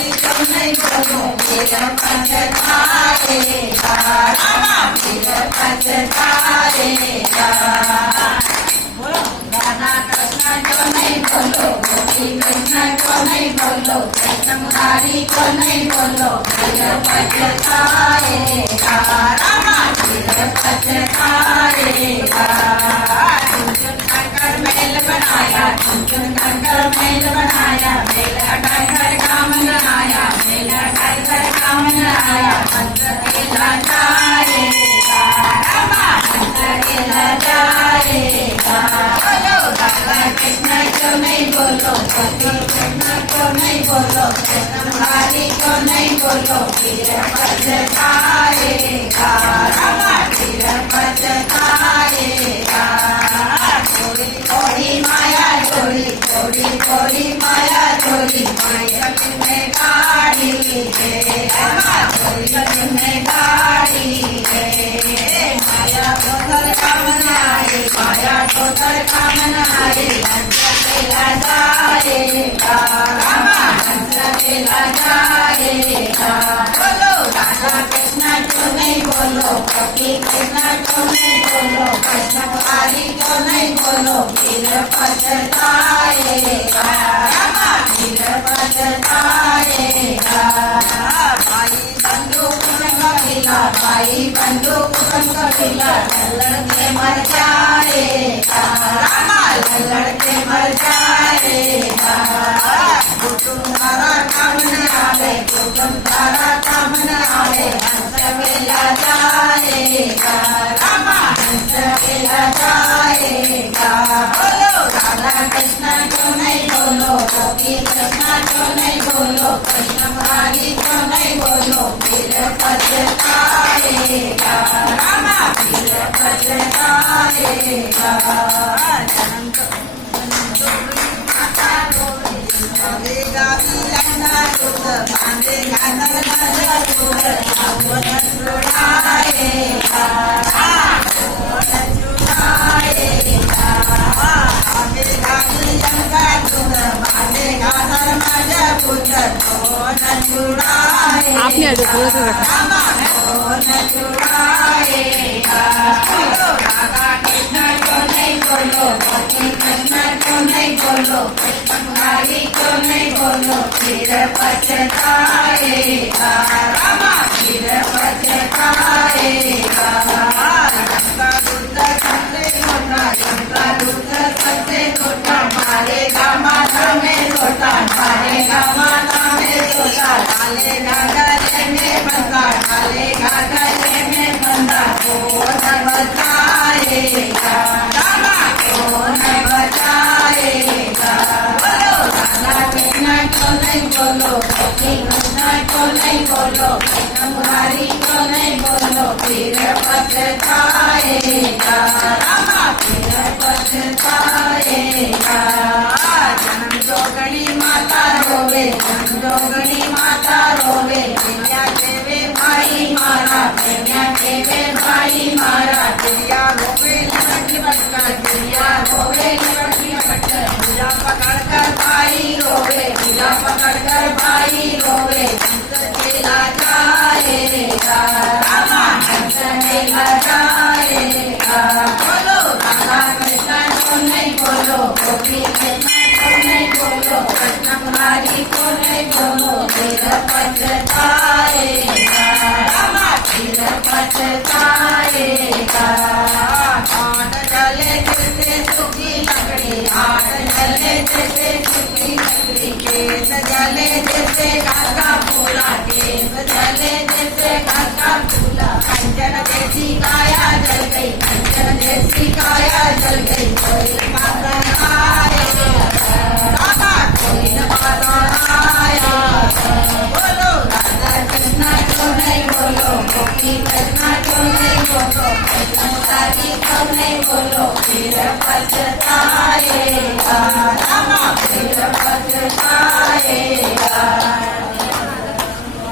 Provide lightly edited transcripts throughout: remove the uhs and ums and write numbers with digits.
तो नहीं बोलो फिर पछताएगा, रामा फिर पछताएगा। राधा कृष्ण को नहीं बोलो, गोपी कृष्ण को नहीं बोलो, कृष्ण मुरारी को नहीं बोलो फिर पछताएगा, रामा फिर पछताएगा। मेल बनाया चुन कर मेल बनाया, मेल हटाकर काम बनाया, मेल हटाकर काम बनाया, हंस खेला जाएगा, रामा हंस खेला जाएगा। बोलो राधा कृष्ण को नहीं बोलो, गोपी कृष्ण को नहीं बोलो, कृष्ण मुरारी को नहीं बोलो फिर पछताएगा, रामा फिर पछताएगा। थोड़ी माया थोड़ी थोड़ी थोड़ी माया थोड़ी माया में गाड़ी है, थोड़ी में गाड़ी है। माया को घर काम आए, माया को घर काम आए, हंस खेला जाएगा, रामा हंस खेला जाएगा। बोलो राधा कृष्ण को नहीं बोलो, गोपी कृष्ण को नहीं बोलो, कृष्ण मुरारी को नहीं बोलो फिर पछताएगा, रामा फिर पछताएगा। भाई बंदूक में कबीला, भाई बंदूक में कबीला, लड़के मर जाएगा, रामा लड़के मर जाएगा। तुम्हारा काम न आवे, तुम्हारा काम न आवे, हंस खेला जाएगा, रामा हंस खेला जाएगा। बोलो राधा कृष्ण को नहीं बोलो, गोपी कृष्ण को नहीं बोलो, कृष्ण मुरारी को नहीं बोलो फिर पछताएगा, रामा फिर पछताएगा। बांधेगा बिलंगा दूध, बांधेगा नरगा दूध, वो न छुड़ाएगा, वो न छुड़ाएगा। बांधेगा बिलंगा दूध, बांधेगा नरगा दूध, वो न छुड़ाएगा, आपने आज बोला था रामा वो न छुड़ाएगा। बोलो राधा कृष्ण को नहीं बोलो, गोपी कृष्ण को नहीं बोलो, कृष्ण मुरारी को नहीं बोलो फिर पछताएगा, रामा फिर पछताएगा। गंगा दूध सबसे छोटा, गंगा दूध सबसे छोटा, मारेगा माता में छोटा, मारेगा माता में छोटा, डालेगा गले में बंदा, डालेगा गले में बंदा, कौन बचाएगा, रामा कौन बचाएगा। बोलो राधा कृष्ण को नहीं बोलो, गोपी कृष्ण को नहीं बोलो, कृष्ण मुरारी को नहीं बोलो फिर पछताएगा, रामा फिर पछताएगा। जन्म जोगणी माता रोवे, जन्म जोगणी माता रोवे, प्रेमिया देवे भाई मारा, प्रेमिया देवे भाई मारा। चिड़िया रोवे लिपट कर, चिड़िया रोवे लिपट कर, हीरा पकड़ कर भाई रोवे, हीरा पकड़ कर भाई रोवे, हंस खेला जाएगा, रामा हंस खेला जाएगा। बोलो राधा कृष्ण को नहीं बोलो, गोपी कृष्ण को नहीं बोलो, कृष्ण मुरारी को नहीं बोलो फिर पछताएगा, रामा फिर पछताएगा। आठ जले जैसे सूखी लकड़ी, आठ जले जैसे सूखी लकड़ी, केस जले जैसे काका फूला, केस जले जैसे काका फूला। कंचन जैसी काया जल गई, कंचन जैसी काया जल गई, कोई माता आएगा, रामा कोई माता आया। बोलो राधा कृष्ण को नहीं बोलो, गोपी कृष्ण को नहीं बोलो, कृष्ण मुरारी को नहीं बोलो फिर पछताएगा, रामा फिर पछताएगा।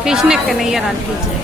कृष्ण कन्हैया लाल की जय।